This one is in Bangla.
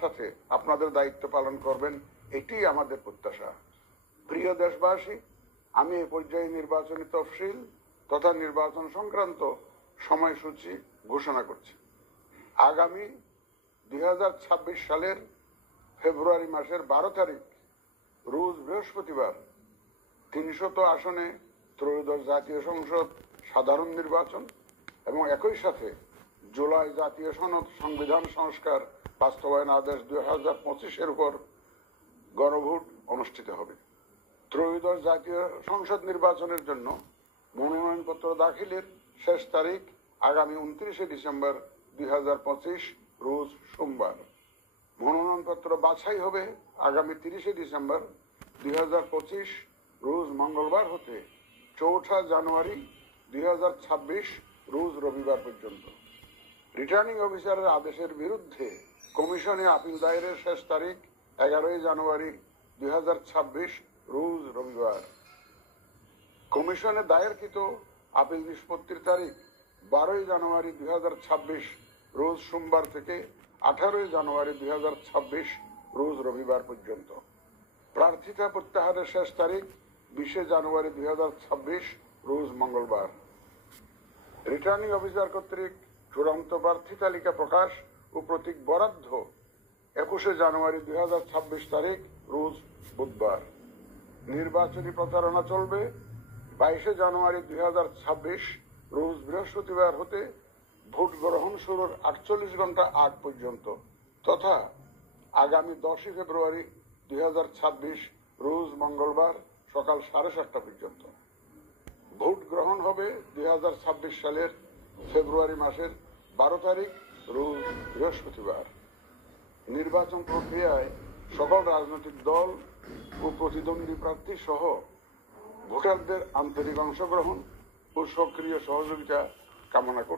সাথে আপনাদের দায়িত্ব পালন করবেন, এটি আমাদের প্রত্যাশা। প্রিয় দেশবাসী, আমি এ পর্যায়ে নির্বাচনী তফসিল তথা নির্বাচন সংক্রান্ত সময়সূচি ঘোষণা করছি। আগামী 2026 সালের ফেব্রুয়ারি মাসের 12 তারিখ রোজ বৃহস্পতিবার 300 আসনে ত্রয়োদশ জাতীয় সংসদ সাধারণ নির্বাচন এবং একই সাথে জুলাই জাতীয় সনদ সংবিধান সংস্কার বাস্তবায়ন আদেশ 2025-এর উপর গণভোট অনুষ্ঠিত হবে। ত্রয়োদশ জাতীয় সংসদ নির্বাচনের জন্য মনোনয়নপত্র দাখিলের শেষ তারিখ আগামী 29 ডিসেম্বর 2025 রোজ সোমবার। মনোনয়নপত্র বাছাই হবে আগামী 30 ডিসেম্বর 2025 রোজ মঙ্গলবার হতে 4 জানুয়ারি 2026 রোজ রবিবার পর্যন্ত। রিটার্নিং অফিসারের আদেশের বিরুদ্ধে কমিশনে আপিল দায়েরের শেষ তারিখ 11 জানুয়ারি 2026 রোজ রবিবার। কমিশনে দায়েরকৃত আপিল নিষ্পত্তির তারিখ 12 জানুয়ারি 2026 রোজ সোমবার থেকে 18 জানুয়ারি 2026 রোজ রবিবার পর্যন্ত। প্রার্থিতা প্রত্যাহারের শেষ তারিখ 20 জানুয়ারি 2026 রোজ মঙ্গলবার। রিটার্নিং অফিসার কর্তৃক চূড়ান্ত প্রার্থী তালিকা প্রকাশ ও প্রতীক বরাদ্দ 21 জানুয়ারি 2026 তারিখ রোজ বুধবার। নির্বাচনী প্রচারণা চলবে 22 জানুয়ারি 2026 রোজ বৃহস্পতিবার হতে ভোট গ্রহণ শুরুর 48 ঘন্টা আগ পর্যন্ত তথা আগামী 10 ফেব্রুয়ারি 2026 রোজ মঙ্গলবার সকাল 7:30 পর্যন্ত। ভোট গ্রহণ হবে 2026 সালের ফেব্রুয়ারি মাসের 12 তারিখ রোজ বৃহস্পতিবার। নির্বাচন প্রক্রিয়ায় সকল রাজনৈতিক দল ও প্রতিদ্বন্দ্বী প্রার্থী সহ ভোটারদের আন্তরিক অংশগ্রহণ ও সক্রিয় সহযোগিতা কামনা করছি।